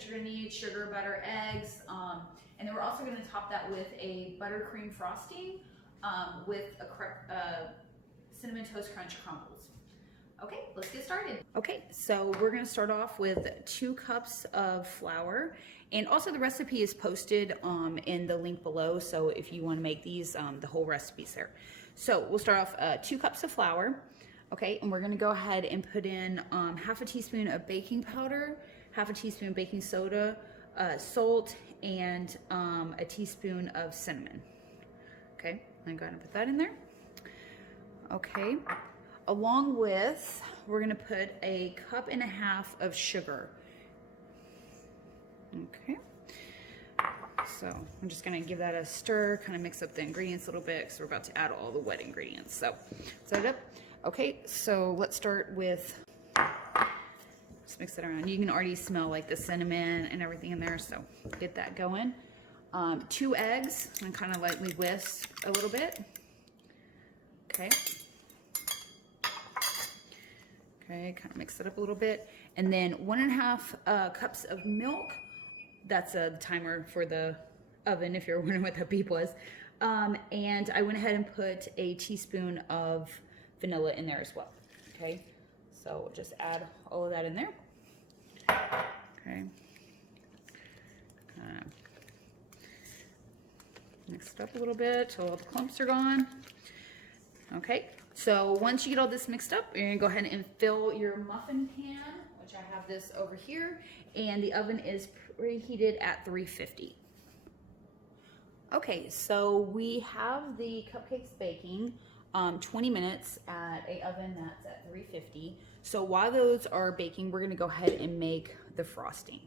that you're gonna need: sugar, butter, eggs, and then we're also gonna top that with a buttercream frosting with a cinnamon toast crunch crumbles. Okay, let's get started. Okay, so we're gonna start off with 2 cups of flour, and also the recipe is posted in the link below, so if you wanna make these, the whole recipe's there. So we'll start off 2 cups of flour, okay, and we're gonna go ahead and put in half a teaspoon of baking powder, half a teaspoon baking soda, salt, and a teaspoon of cinnamon. Okay, I'm gonna go ahead and put that in there. Okay. Along with, we're gonna put 1.5 cups of sugar. Okay. So I'm just gonna give that a stir, kind of mix up the ingredients a little bit because we're about to add all the wet ingredients. So set it up. Okay, so let's start with, just mix it around. You can already smell like the cinnamon and everything in there, so get that going. 2 eggs, and kind of lightly whisk a little bit. Okay. Okay, kind of mix it up a little bit. And then 1.5 cups of milk. That's the timer for the oven, if you're wondering what that beep was. And I went ahead and put a teaspoon of vanilla in there as well. Okay, so we'll just add all of that in there. Okay. Mix it up a little bit till all the clumps are gone. Okay. So once you get all this mixed up, you're gonna go ahead and fill your muffin pan, which I have this over here, and the oven is preheated at 350. Okay, so we have the cupcakes baking 20 minutes at an oven that's at 350. So while those are baking, we're gonna go ahead and make the frosting.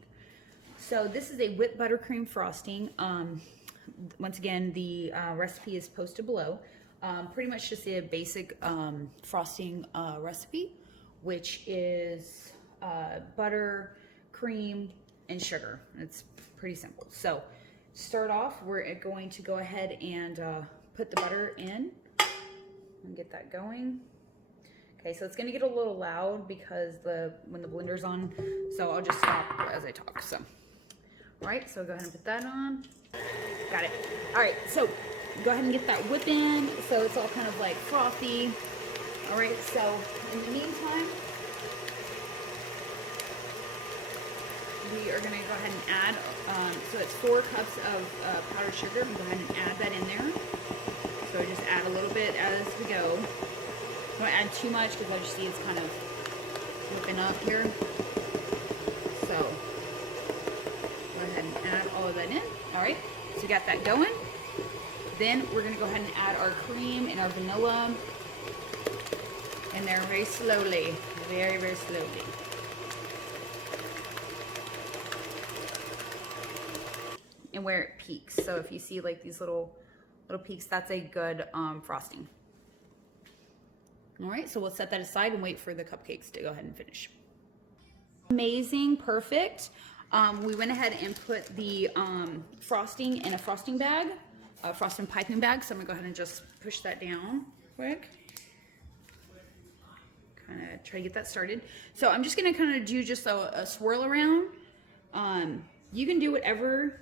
So this is a whipped buttercream frosting. Once again, the recipe is posted below. Pretty much just a basic frosting recipe, which is butter, cream, and sugar. It's pretty simple. So start off, we're going to go ahead and put the butter in and get that going. Okay, so it's gonna get a little loud because when the blender's on, so I'll just stop as I talk. So, all right, so go ahead and put that on. Got it. All right, so go ahead and get that whip in so it's all kind of like frothy. All right, so in the meantime, we are gonna go ahead and add, so it's 4 cups of powdered sugar. We'll go ahead and add that in there. So just add a little bit as we go. Don't add too much because as you see it's kind of whipping up here. So go ahead and add all of that in. All right, so we got that going. Then we're gonna go ahead and add our cream and our vanilla in there very slowly, very, very slowly. And where it peaks. So if you see like these little peaks, that's a good frosting. All right, so we'll set that aside and wait for the cupcakes to go ahead and finish. Amazing, perfect. We went ahead and put the frosting in a frosting bag. Frosting piping bag, so I'm gonna go ahead and just push that down quick. Kind of try to get that started. So I'm just gonna kind of do just a swirl around. You can do whatever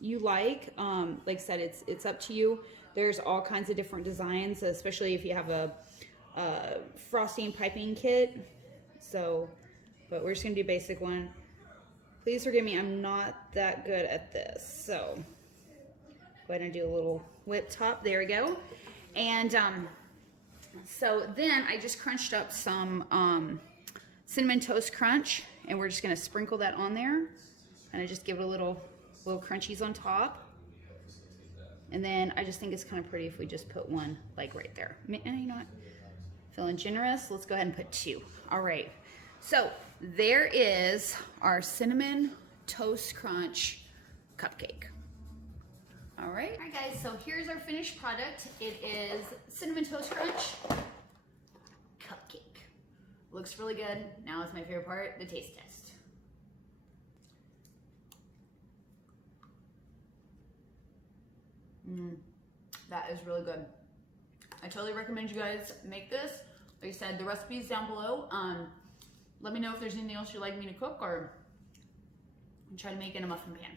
you like. Like I said, it's up to you. There's all kinds of different designs, especially if you have a frosting piping kit. So, but we're just gonna do a basic one. Please forgive me, I'm not that good at this, so go ahead and do a little whip top. There we go. And so then I just crunched up some cinnamon toast crunch, and we're just gonna sprinkle that on there, and I just give it a little crunchies on top. And then I just think it's kind of pretty if we just put one like right there. And you know what? Feeling generous, let's go ahead and put 2. All right. So there is our cinnamon toast crunch cupcake. All right, guys, so here's our finished product. It is cinnamon toast crunch cupcake. Looks really good. Now is my favorite part, the taste test. That is really good. I totally recommend you guys make this. Like I said, the recipe is down below. Let me know if there's anything else you'd like me to cook, or and try to make it in a muffin pan.